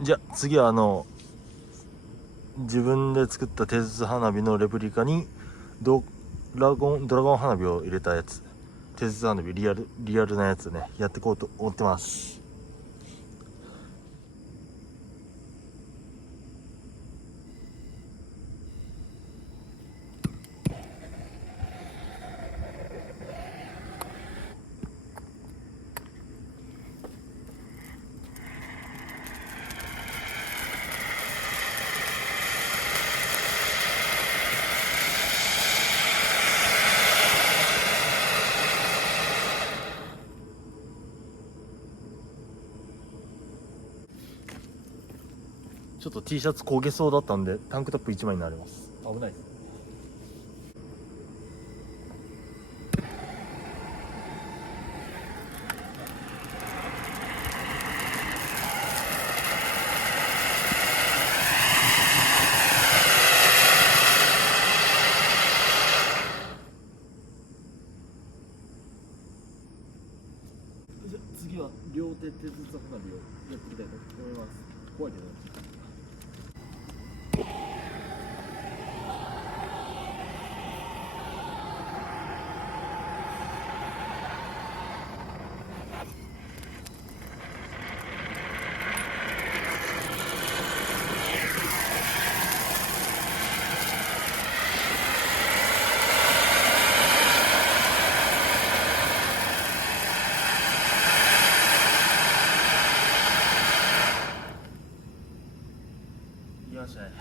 じゃあ次は自分で作った手筒花火のレプリカにドラゴン花火を入れたやつ、手筒花火リアルなやつね、やっていこうと思ってます。ちょっと T シャツ焦げそうだったんでタンクトップ1枚になります。危ないです。じゃあ次は両手手筒花火をやっていきたいと思います。怖いけど。よっしゃい、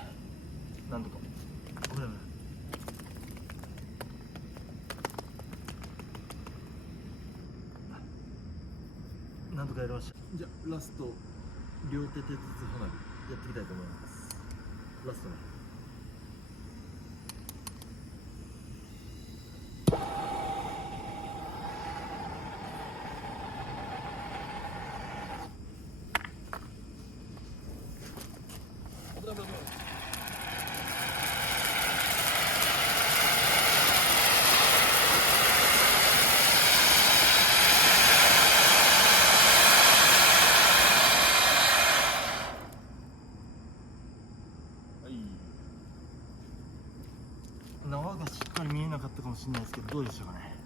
なんとか。危ない危ない。なんとかやりました。じゃあラスト両手手筒花火やっていきたいと思います。ラストね。縄がしっかり見えなかったかもしれないですけど、どうでしたかね。